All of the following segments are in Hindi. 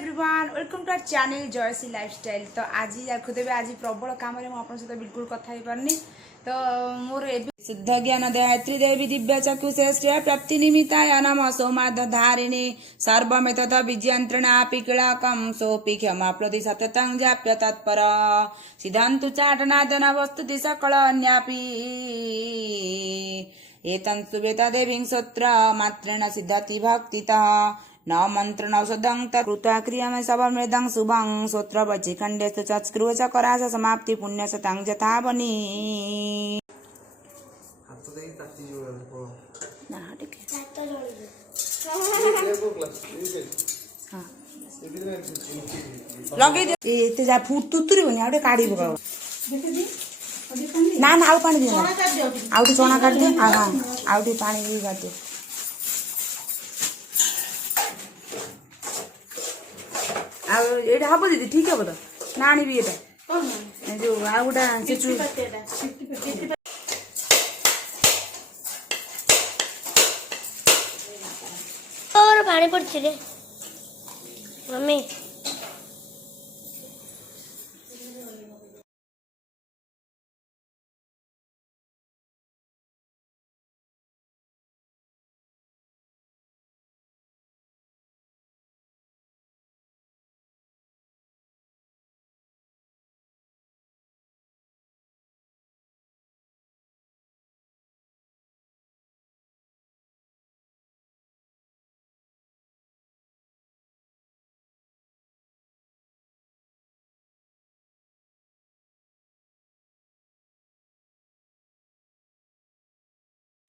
Everyone welcome to our channel जयसी लाइफस्टाइल। तो आज देखुदे आज प्रबल काम सहित बिल्कुल कथा पारनी। तो मोर शुद्ध ज्ञान देहात्री देवी दिव्य चक्षुश्रेष्ठ प्राप्ति निमित्ताय नम सोमाधारिणी सर्वमेत विजयंत्रणा पिकीलाकम सोपी क्षमा प्रति सततं जाप्य तत्पर सिद्धांतु चाटनादन वस्तुति सकल अन्यापि एतं सुवेता देवीं सोत्र मात्रेण सिद्धाति भक्तितः न मंत्र नौषधं कृता क्रियामय सबमृदं शुभं सोत्र वचि खंडेस्तु चक्रुव चकरास समाप्ति पुण्य सतां जथा बनी। लगे एते जा फुट तुतुरी बनी आउटे काढी पकाओ ना ना आउ पानी दे आउटे चना काट दे हां आउटे पानी भी काट दे एटा हम दीदी ठीक है तो ना आनी एटा जो आ गोटा और पानी पड़छ रे मम्मी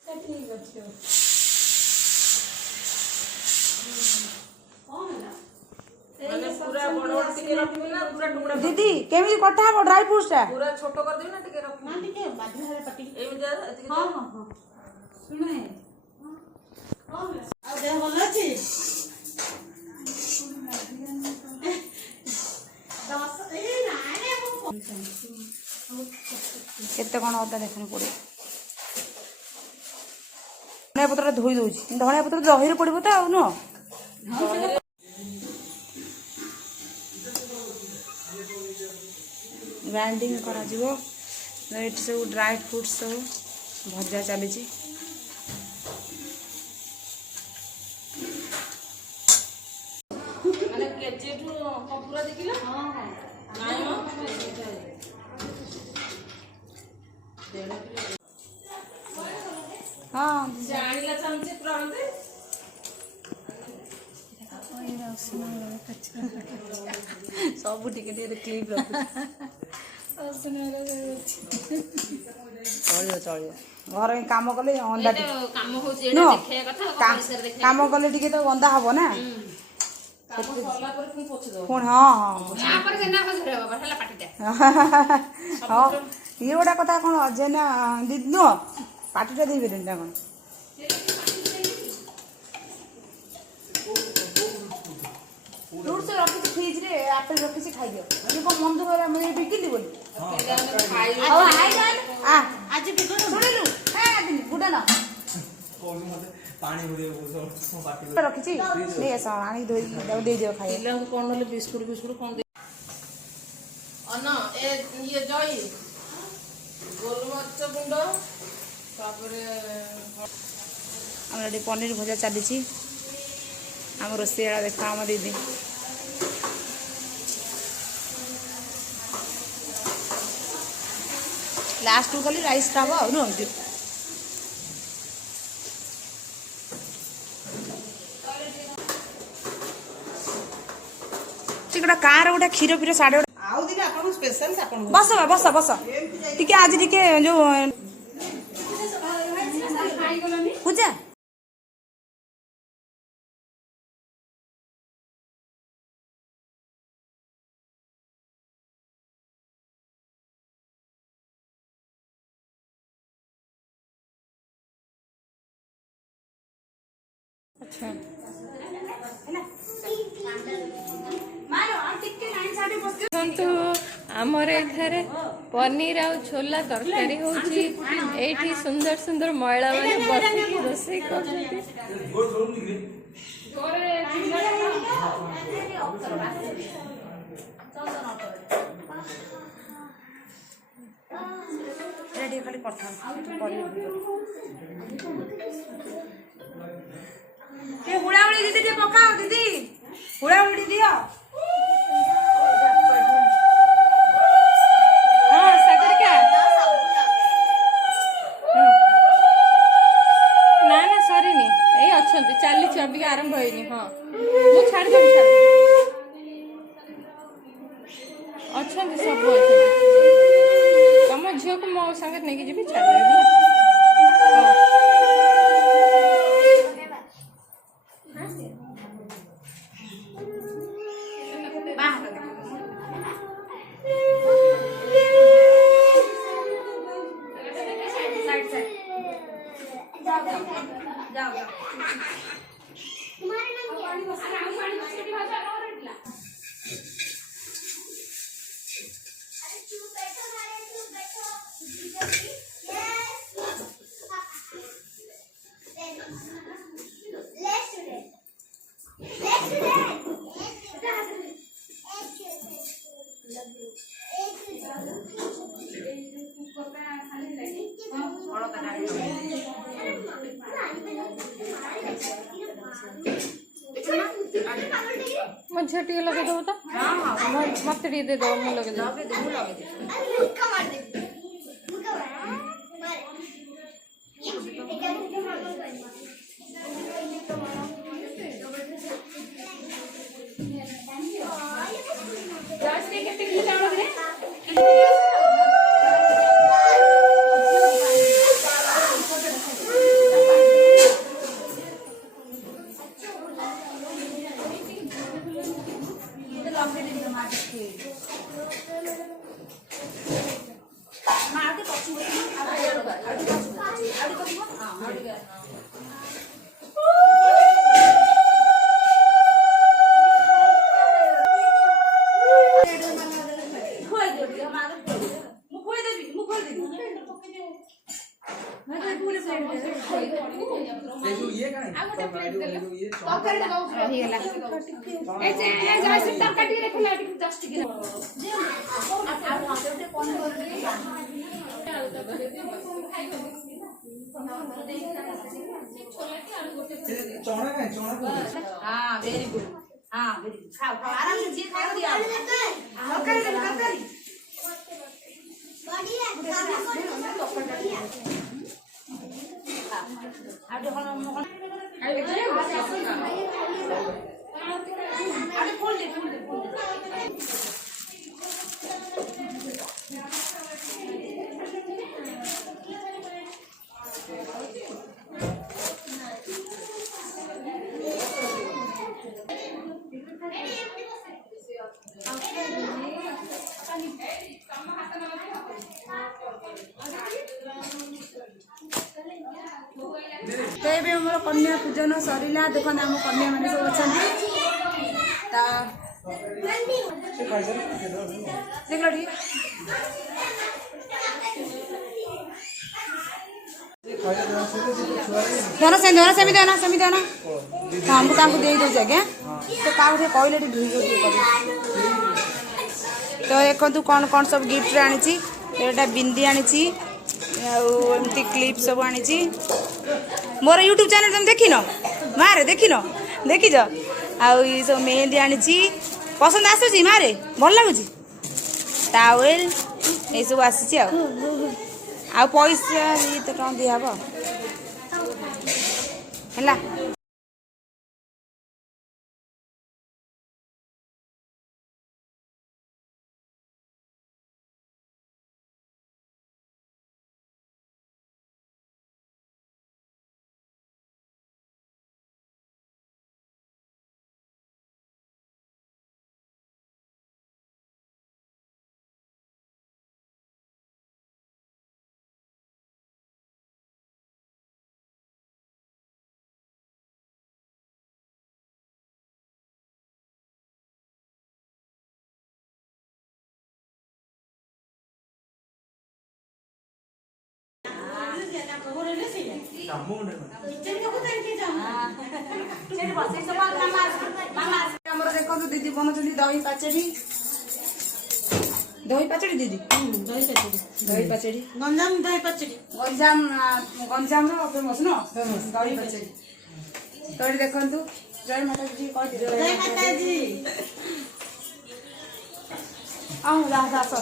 ठीक अच्छे दीदी केमी कटा हम ड्राई फ्रूट्स टा पूरा छोटो कर देना टिके रख ना टिके बाधी वाला पट्टी एम जा हां हां हां सुने हां आ देह भल अछि केते कोन होता देखने पड़े धनिया पत्र धोई दउची धनिया पत्र दही पड़िबो त आ न ग्राइंडिंग करा जीवो एट सब ड्राई फ्रूट्स सब भजा चली माने केजे टू पूरा देखिला हां हां नाही म हां जानिला चमचे प्रणते सब टिके टिके क्लिप रख चलियो चलियो घर में काम कले अंडा काम होची एटा देखिया कथा परिसर देखिया काम कले टिके तो गंदा हबो ना काम सरला पर कोन पोछ दो कोन हां हां यहां पर केना बजरे बाबा हला पाटीटा हां ये गोटा कथा कोन अजे ना दीदी नो पाटीटा देबे ना कोन फ्रूट्स रखी फ्रिज रे एप्पल रखी से खाइ दियो ये को मन दुख मैं बिकिली बोली खाई हां हाय आ आज बिको सुनिलु हां दिन गुडा ना पानी बुड़े पाटी रखी छी ले आसा आनी धोई दे दियो खाइ पिला को कोन ले बिस्कुट बिस्कुट कोन दे अना ए ये जई गोलमरीच गुंड तापरे हमरा पनीर भजा चली छी हम रोसे देखा हम दीदी लास्ट को खाली राइस टा हो न चिकड़ा कार गोटा क्षीर फिर साढ़े आउ दिन आपन स्पेशल आपन बस बस बस टिके आज टिके जो पूजा अच्छा आमर एठारे पनीर आ छोला तरकारी होची एठी सुंदर सुंदर महिला माने बसिकी रोषेई करछथि ଟିକେ ଖାଲି କଥା ହୁଳାହୁଳି ଦିଦି ଟିକେ ପକାଅ ଦିଦି ହୁଳାହୁଳି ଦିଅ ହଁ ସାଗରିକା ନା ନା ସରିନି ଏଇ ଅଛନ୍ତି ଚାଲିଛି ଅବିକା ଆରମ୍ଭ ହେଇନି ହଁ ମୁଁ ଛାଡ଼ିଦେବି ଅଛନ୍ତି ସବୁ ଅଛନ୍ତି ତମ ଝିଅକୁ ମୋ ସାଙ୍ଗରେ ନେଇକି ଯିବି ଛାଡ଼ିଦେବି ମୋ ଝିଅ ଟିକେ ଲଗେଇଦେବ ତ ମତେ ଟିକେ ଦେଇଦେବ ମୁଁ ଲଗେଇଦେବି हाँ वेरी गुड हाँ वेरी गुड खाओ खाओ आराम से जी खाओ दिया तरकारी तो ये मोर कन्या पूजन सरला देख आम कन्या मैंने सब अच्छा देख लो देना से देना सेमी देना हाँ मुझे दे दूसरी आज्ञा तो क्या कहले धुई तो देखो कौन कौन सब गिफ्ट आनी एटा बिंदी आनी एमती क्लिप सब आनी मोर यूट्यूब चैनल तुम देखिन मारे देखिन देखीच आउ ये सब मेहंदी आनी पसंद आसूसी मारे भल लगुच टावेल ये सब आसी आ पैसा ये तो टका दिहब है। କାମ ମୁଣ୍ଡରେ ଆମର ଦେଖନ୍ତୁ ଦିଦି ବନଉଛନ୍ତି ଦହି ପାଚେଡି। ଦହି ପାଚେଡି ଦିଦି ଦହି ପାଚେଡି ଗଞ୍ଜାମ ଦହି ପାଚେରୀ ଗଞ୍ଜାମର ଫେମସ୍ ନୁହଁ ଦହି ପାଚେଡି। ତ ଏଠି ଦେଖନ୍ତୁ ଜୟ ମାତା ଦି କହିଦିଅ ଜୟ ମାତାଜୀ। ଆସ।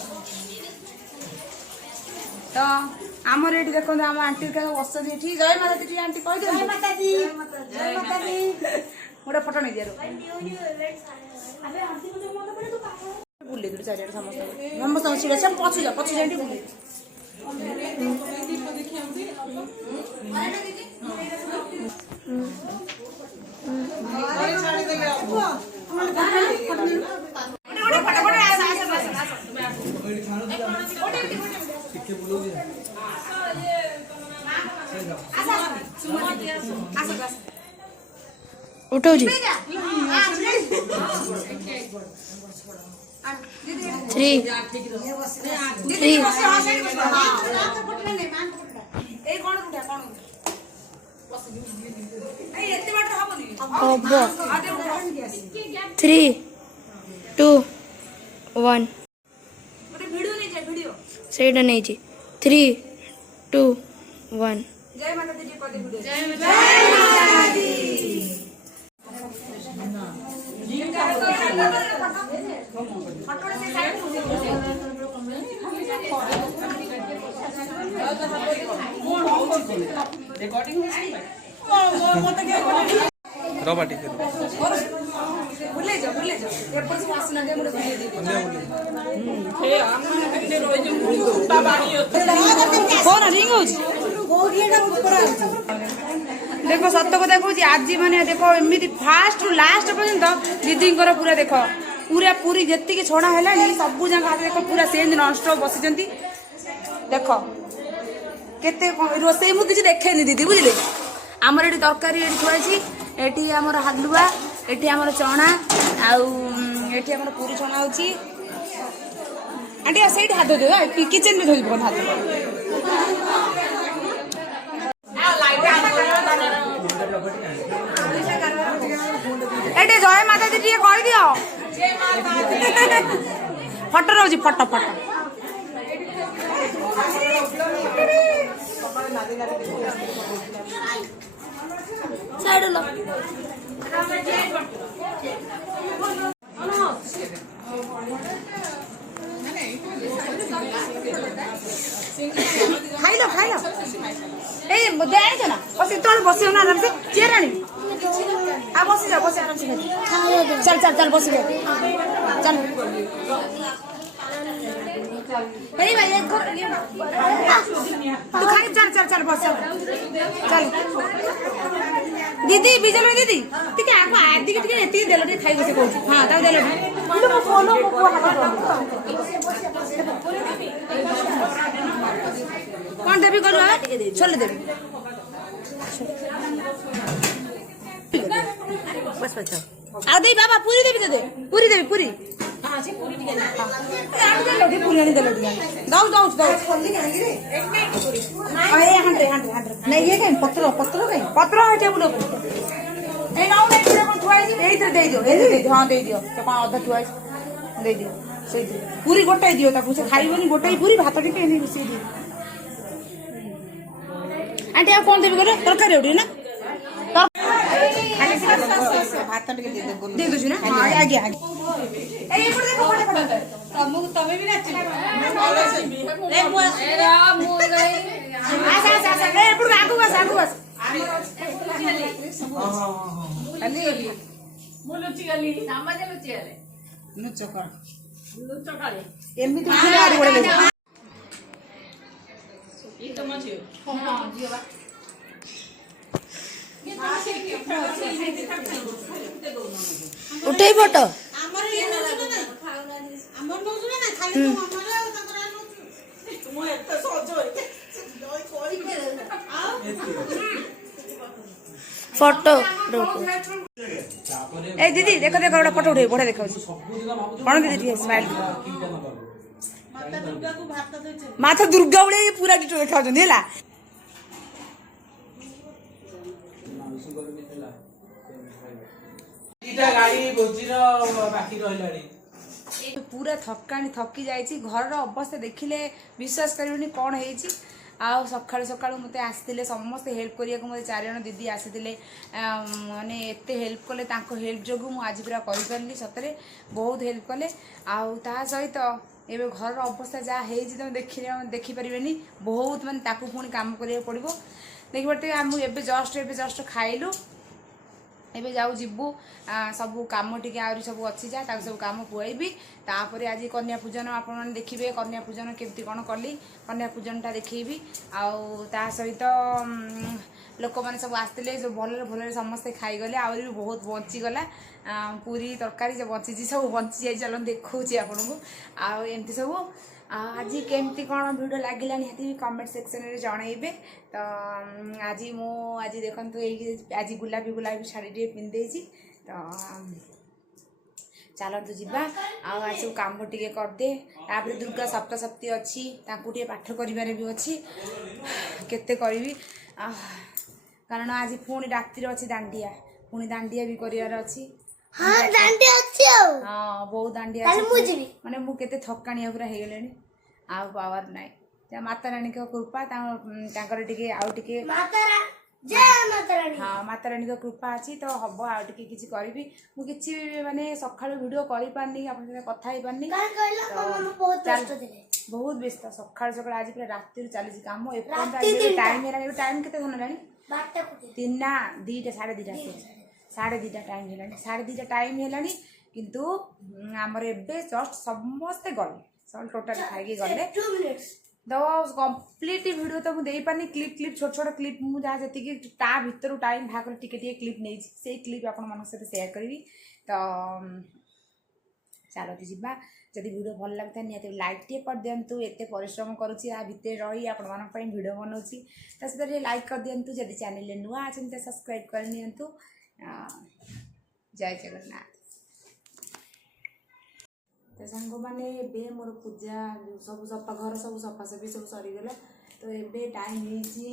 ତ ଆମର ଏଠି ଦେଖନ୍ତୁ ଆମ ଆଣ୍ଟି ବସଛନ୍ତି ଏଠି। ଜୟ ମାତା ଦି ଆଣ୍ଟି କହିଦିଅ ଜୟ ମାତାଜୀ। ଜୟ ମାତାଜୀ। ଗୋଟେ ଫଟୋ ନେଇ ଦିଅ ବୁଲେଇ ଦେଲୁ ଚାରିଆଡେ ସମସ୍ତଙ୍କୁ ଛିଡ଼ା ପଛୁ ଯା ଏଠି ବୁଲେଇ ଉଠଉଛି 3 3 2 1 ସେଇଟା ନେଇଛି 3 2 1 ଜୟ ମାତା ଦି ରବା ଟିକେ ବୁଲେଇ ଯାଅ ଏପଟ ସବୁ ଆସୁନାହାନ୍ତି ଆମର ବୁଲେଇ ଦେଇ କଣ ରିଙ୍ଗ ହଉଛି ଦେଖ ସତ କଥା କହୁଛି ଆଜି ମାନେ ଦେଖ ଏମିତି ଫାଷ୍ଟ ରୁ ଲାଷ୍ଟ ପର୍ଯ୍ୟନ୍ତ ଦିଦିଙ୍କର ପୁରା ଦେଖ ପୁରା ପୁରୀ ଯେତିକି ଛଣା ହେଲାଣି ସବୁ ଯାକ ହାତ ଦେଖ ପୁରା ସେମିତି ନନଷ୍ଟପ ବସିଛନ୍ତି। ଦେଖ କେତେ ରୋଷେଇ ମୁଁ କିଛି ଦେଖେନି ଦିଦି ବୁଝିଲେ। ଆମର ଏଠି ତରକାରୀ ଏଠି ଥୁଆଇଛି ଏଠି ଆମର ହାଲୁଆ ଏଠି ଆମର ଚଣା ଆଉ ଏଠି ଆମର ପୁରୀ ଛଣା ହଉଛି। ଆଣ୍ଟି ସେଇଠି ହାତ ଧୋଇବ କିଚେନରେ ଧୋଇବ ହାତ ଏଠି ଜୟ ମାତା ଦି ଟିକେ କହିଦିଅ ଫଟୋ ରହୁଛି ଫଟୋ ଖାଇଲ ଏଇ ଜାଣିଛ ନା ତଳେ ବସିବ ନା ଆରାମସେ ଚେୟାର ଆଣିବି ଆଉ ବସିଯାଅ ଆରାମସେ ଚାଲ ବସିବେ ଚାଲ भाई भाई एक घर तू खाई चल बस चल दीदी बिजल दीदी ठीक है आदि के एति देलो टे खाई बसे कहू हां ता देलो मो फोन को कौन देबी करू छोले देबी बस आ दे बाबा पूरी देबी दे पूरी हां से पूरी टिके पूरी आनी देलो दाऊ नहीं ये कहीं पत्र है टेबल ऊपर ए नाउ नहीं टेबल थुआई एई दे दियो हां दे दियो तो कौन आधा थुआई दे दियो से पूरी गोटाई दियो ताकू से खाइबनी गोटाई पूरी भात टिके नहीं मिसी दियो आंटी आ कौन देबी करे तरकारी उडी ना भात टिके दे दो ना आगे ए एपड़ देखो तमे भी नाची ए मो गई आसा ए एपड़ आगु बस अली मो लुची गली सामाजे लुची आले लुचो काले एमिति आरे बडे ले ई तो मछियो हां जियो बा उठे फोटो फोटो ए दीदी देखो गोटे फोटो उठे बढ़िया देखा कौन दीदी स्माइल ମାତା ଦୁର୍ଗା ଭଳିଆ ପୁରା ଡିଟୋ ଦେଖାଉଛନ୍ତି ହେଲା। ପୁରା ଥକି ଯାଇଛି। ଘରର ଅବସ୍ଥା ଦେଖିଲେ ବିଶ୍ୱାସ କରିବେନି କ'ଣ ହେଇଛି। ଆଉ ସକାଳୁ ସକାଳୁ ମୋତେ ଆସିଥିଲେ ସମସ୍ତେ ହେଲ୍ପ କରିବାକୁ। ମୋତେ 4 ଜଣ ଦିଦି ଆସିଥିଲେ, ମାନେ ଏତେ ହେଲ୍ପ କଲେ। ତାଙ୍କ ହେଲ୍ପ ଯୋଗୁଁ ମୁଁ ଆଜି ପୁରା କରିପାରିଲି। ସତରେ ବହୁତ ହେଲ୍ପ କଲେ। ଆଉ ତା ସହିତ ଏବେ ଘରର ଅବସ୍ଥା ଯାହା ହେଇଛି ତମେ ଦେଖିପାରିବେନି। ବହୁତ ମାନେ ତାକୁ ପୁଣି କାମ କରିବାକୁ ପଡ଼ିବ। ଦେଖିପାରୁଥିବେ ଆମେ ଏବେ ଜଷ୍ଟ ଖାଇଲୁ। ଏବେ ଯିବୁ ସବୁ କାମ ଟିକେ ଆହୁରି ସବୁ ଅଛି ଯା ତାକୁ ସବୁ କାମ ପୁଆଇବି। ତାପରେ ଆଜି କନ୍ୟା ପୂଜନ ଆପଣମାନେ ଦେଖିବେ। କନ୍ୟା ପୂଜନ କେମିତି କ'ଣ କଲି କନ୍ୟା ପୂଜନଟା ଦେଖେଇବି। ଆଉ ତା ସହିତ ଲୋକମାନେ ସବୁ ଆସିଥିଲେ, ସବୁ ଭଲରେ ସମସ୍ତେ ଖାଇଗଲେ। ଆହୁରି ବି ବହୁତ ବଞ୍ଚିଗଲା। ପୁରୀ ତରକାରୀ ଯେ ବଞ୍ଚିଛି ସବୁ ବଞ୍ଚିଯାଇଛି। ଚାଲନ୍ତୁ ଦେଖାଉଛି ଆପଣଙ୍କୁ। ଆଉ ଏମିତି ସବୁ ଆଜି କେମିତି କ'ଣ ଭିଡ଼ିଓ ଲାଗିଲା ନିହାତି କମେଣ୍ଟ ସେକ୍ସନରେ ଜଣାଇବେ। ତ ଆଜି ଦେଖନ୍ତୁ ଆଜି ଗୁଲାପୀ ଶାଢ଼ୀଟିଏ ପିନ୍ଧିଦେଇଛି। ତ ଚାଲନ୍ତୁ ଯିବା। ଆଉ ଆଜି ସବୁ କାମ ଟିକେ କରିଦେ। ତାପରେ ଦୁର୍ଗା ସପ୍ତଶତୀ ଅଛି, ତାଙ୍କୁ ଟିକେ ପାଠ କରିବାରେ ବି ଅଛି। କେତେ କରିବି କାରଣ ଆଜି ପୁଣି ରାତିରେ ଅଛି ଦାଣ୍ଡିଆ। ପୁଣି ଦାଣ୍ଡିଆ ବି କରିବାର ଅଛି। ବହୁତ ଦାଣ୍ଡିଆ ଅଛି। ମାନେ ମୁଁ କେତେ ଥକାଣିଆ ପୁରା ହେଇଗଲେଣି। ଆଉ ପାୱାର ନାହିଁ। ମାତା ରାଣୀଙ୍କ କୃପା ତାଙ୍କର ଟିକେ ଆଉ ଟିକେ ମାତା ରାଣୀଙ୍କ କୃପା ଅଛି। ତ ହବ ଆଉ ଟିକେ କିଛି କରିବି। ମୁଁ କିଛି ମାନେ ସକାଳୁ ଭିଡ଼ିଓ କରିପାରିନି, ଆପଣଙ୍କ ସହିତ କଥା ହେଇପାରିନି। ବହୁତ ବ୍ୟସ୍ତ। ସକାଳୁ ଆଜି ପୁରା ରାତିରୁ ଚାଲିଛି କାମ। ଏପର୍ଯ୍ୟନ୍ତ ଟାଇମ୍ ହେଲାଣି। ଟାଇମ୍ କେତେ ହେଲାଣି? 2:30 ସାଢ଼େ 2:30 ଟାଇମ୍ ହେଲାଣି। 2:30 ଟାଇମ୍ ହେଲାଣି। କିନ୍ତୁ ଆମର ଏବେ ଜଷ୍ଟ ସମସ୍ତେ ଗଲେ, ଟୋଟାଲି ଖାଇକି ଗଲେ। ତ କମ୍ପ୍ଲିଟ୍ ଭିଡ଼ିଓ ତ ମୁଁ ଦେଇପାରିନି। କ୍ଲିପ୍ ଛୋଟ କ୍ଲିପ୍ ମୁଁ ଯାହା ଯେତିକି ତା ଭିତରୁ ଟାଇମ୍ ବାହାର କରି ଟିକେ କ୍ଲିପ୍ ନେଇଛି। ସେଇ କ୍ଲିପ୍ ଆପଣମାନଙ୍କ ସହିତ ସେୟାର କରିବି। ତ ଚାଲନ୍ତୁ ଯିବା। ଯଦି ଭିଡ଼ିଓ ଭଲ ଲାଗୁଥାଏ ନିହାତି ଲାଇକ୍ ଟିକେ କରିଦିଅନ୍ତୁ। ଏତେ ପରିଶ୍ରମ କରୁଛି ଆ ଭିତରେ ରହି ଆପଣମାନଙ୍କ ପାଇଁ ଭିଡ଼ିଓ ବନାଉଛି। ତା ସହିତ ଟିକେ ଲାଇକ୍ କରିଦିଅନ୍ତୁ। ଯଦି ଚ୍ୟାନେଲରେ ନୂଆ ଅଛନ୍ତି ସବସ୍କ୍ରାଇବ୍ କରିନିଅନ୍ତୁ। ଜୟ ଜଗନ୍ନାଥ। ତ ସାଙ୍ଗମାନେ ଏବେ ମୋର ପୂଜା ସବୁ ଘର ସବୁ ସଫାସଫି ସବୁ ସରିଗଲା। ତ ଏବେ ଟାଇମ୍ ହେଇଛି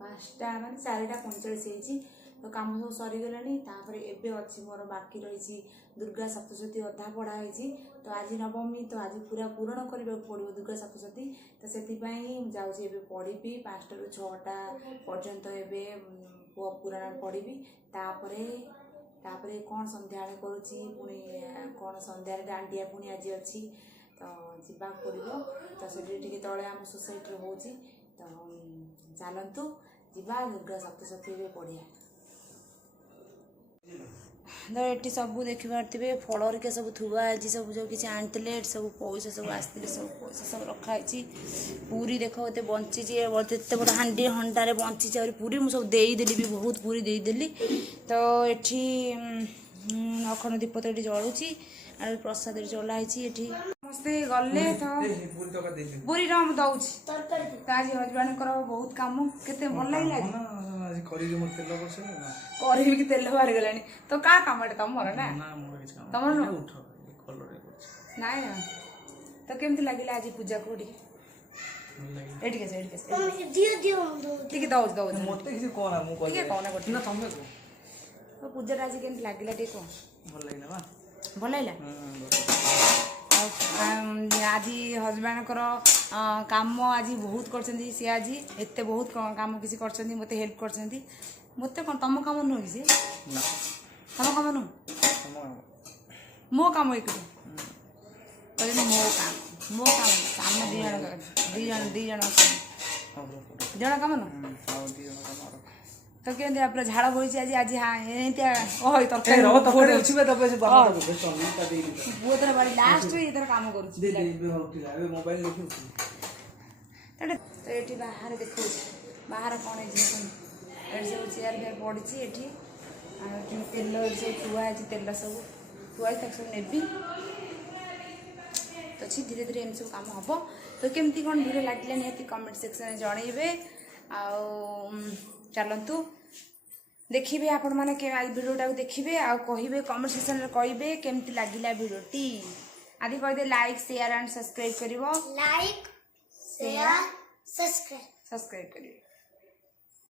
5ଟା ମାନେ 4:45 ହେଇଛି। ତ କାମ ସବୁ ସରିଗଲାଣି। ତାପରେ ଏବେ ଅଛି ମୋର ବାକି ରହିଛି ଦୁର୍ଗା ସପ୍ତଶତୀ ଅଧା ପଢ଼ା ହେଇଛି। ତ ଆଜି ନବମୀ, ତ ଆଜି ପୁରା ପୂରଣ କରିବାକୁ ପଡ଼ିବ ଦୁର୍ଗା ସପ୍ତଶତୀ। ତ ସେଥିପାଇଁ ମୁଁ ଯାଉଛି ଏବେ ପଢ଼ିବି। 5ଟାରୁ 6ଟା ପର୍ଯ୍ୟନ୍ତ ଏବେ ପୁରାଣ ପଢ଼ିବି। ତାପରେ କ'ଣ ସନ୍ଧ୍ୟାବେଳେ କରୁଛି, ପୁଣି କ'ଣ ସନ୍ଧ୍ୟାରେ ଦାଣ୍ଡିଆ ପୁଣି ଆଜି ଅଛି। ତ ଯିବାକୁ ପଡ଼ିବ। ତ ସେଠି ଟିକେ ତଳେ ଆମ ସୋସାଇଟିରେ ହେଉଛି। ତ ଚାଲନ୍ତୁ ଯିବା ଦୁର୍ଗା ସପ୍ତଶତୀ ଏବେ ପଢ଼ିବା। ତ ଏଠି ସବୁ ଦେଖିପାରୁଥିବେ ଫଳ ହେରିକା ସବୁ ଥୁଆ ହେଇଛି। ସବୁ ଯେଉଁ କିଛି ଆଣିଥିଲେ ଏଠି ସବୁ ପଇସା ସବୁ ଆସିଥିଲେ, ସବୁ ପଇସା ସବୁ ରଖା ହେଇଛି। ପୁରୀ ଦେଖ ଏତେ ବଞ୍ଚିଛି, ଏତେ ବଡ଼ ହଣ୍ଡାରେ ବଞ୍ଚିଛି। ଆହୁରି ପୁରୀ ମୁଁ ସବୁ ଦେଇଦେଲି ବି, ବହୁତ ପୁରୀ ଦେଇଦେଲି। ତ ଏଠି ଅଖଣ୍ଡ ଦୀପ ତ ଏଠି ଜଳୁଛି। ଆଉ ପ୍ରସାଦ ଜଳା ହେଇଛି। ଏଠି ସମସ୍ତେ ଗଲେ। ତ ପୁରୀର ମୁଁ ଦଉଛି। ତ ଆଜି ହଜବେଣ୍ଡଙ୍କର ବହୁତ କାମ। କେତେ ଭଲ ଲାଗିଲା କରିବି କି ତେଲ ବାହାରିଗଲାଣି। ତ କାହା କାମ ଏଟା? ତମର ନା ତମର ନାଇଁ ନା। ତ କେମିତି ଲାଗିଲା ଆଜି ପୂଜା? କୋଉଠି ଏଠିକି ଟିକେ ଦଉଛି ଟିକେ କହନା କରୁଛି। ତ ପୂଜାଟା ଆଜି କେମିତି ଲାଗିଲା ଟିକେ କହ। ଭଲ ଲାଗିଲା। ଆଉ ଆଜି ହଜବେଣ୍ଡଙ୍କର କାମ ଆଜି ବହୁତ କରିଛନ୍ତି। ସିଏ ଆଜି ଏତେ ବହୁତ କାମ କିଛି କରିଛନ୍ତି, ମୋତେ ହେଲ୍ପ କରିଛନ୍ତି। ମୋତେ କ'ଣ ତମ କାମ ନୁହଁ କି? ତମ କାମ ନୁହଁ, ମୋ କାମ ଏକୁଟିଆ କହିଛନ୍ତି। ମୋ କାମ ଆମେ ଦି ଜଣ କାମ ନୁହଁ। ତ କେମିତି ପୁରା ଝାଳ ବୋହିଛି ଆଜି ଏମିତିଆ ତରକାରୀ ଲାଷ୍ଟରେ ଏଥର କାମ କରୁଛି। ତ ଏଠି ବାହାରେ ଦେଖାଉଛି ବାହାର କ'ଣ ହେଇଛି। ଏଠି ସବୁ ଚେୟାର ପଡ଼ିଛି। ଏଠି ତେଲ ସବୁ ଥୁଆ ହେଇଛି। ତେଲ ସବୁ ଥୁଆ ହେଇଛି, ତାକୁ ସବୁ ନେବି। ତ ଅଛି ଧୀରେ ଧୀରେ ଏମିତି ସବୁ କାମ ହେବ। ତ କେମିତି କ'ଣ ଭିଡ଼ିଓ ଲାଗିଲା ନିହାତି କମେଣ୍ଟ ସେକ୍ସନରେ ଜଣାଇବେ। ଆଉ ଚାଲନ୍ତୁ ଦେଖିବେ ଆପଣମାନେ ଭିଡ଼ିଓଟାକୁ ଦେଖିବେ। ଆଉ କହିବେ କମେଣ୍ଟ ସେକ୍ସନରେ କହିବେ କେମିତି ଲାଗିଲା ଭିଡ଼ିଓଟି। आदि कहदे लाइक शेयर एंड सब्सक्राइब करिवो लाइक शेयर सब्सक्राइब सब्सक्राइब करिवो।